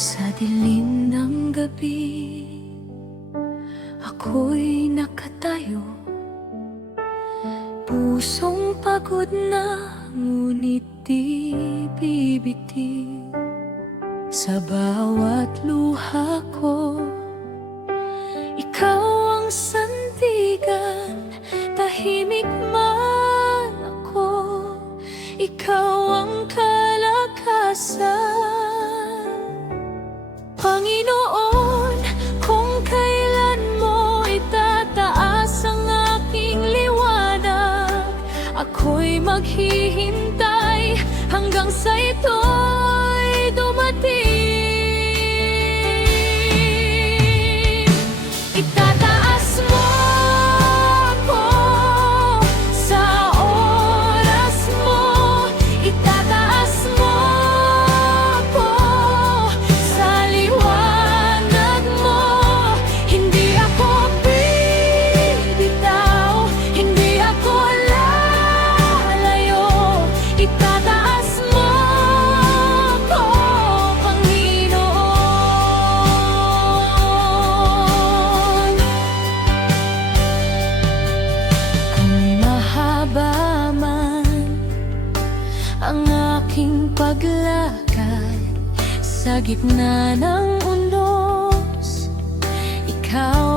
Sa dilim ng gabi, ako'y nakatayo, pusong pagod na, ngunit di bibiti. Sa bawat luha ko, ikaw ang sandigan. Tahimik man ako, ikaw ang kalakasan. Panginoon, kung kailan mo itataas ang aking liwanag, ako'y maghihintay hanggang sa ito'y dumating. Itataas mo ako sa oras mo, itataas mo ako sa liwanag mo. Hindi ako bibitaw, hindi ako lalayo. Itataas mo ako, Panginoon. Kung mahaba man ang aking paglakad sa gitna ng unos, ikaw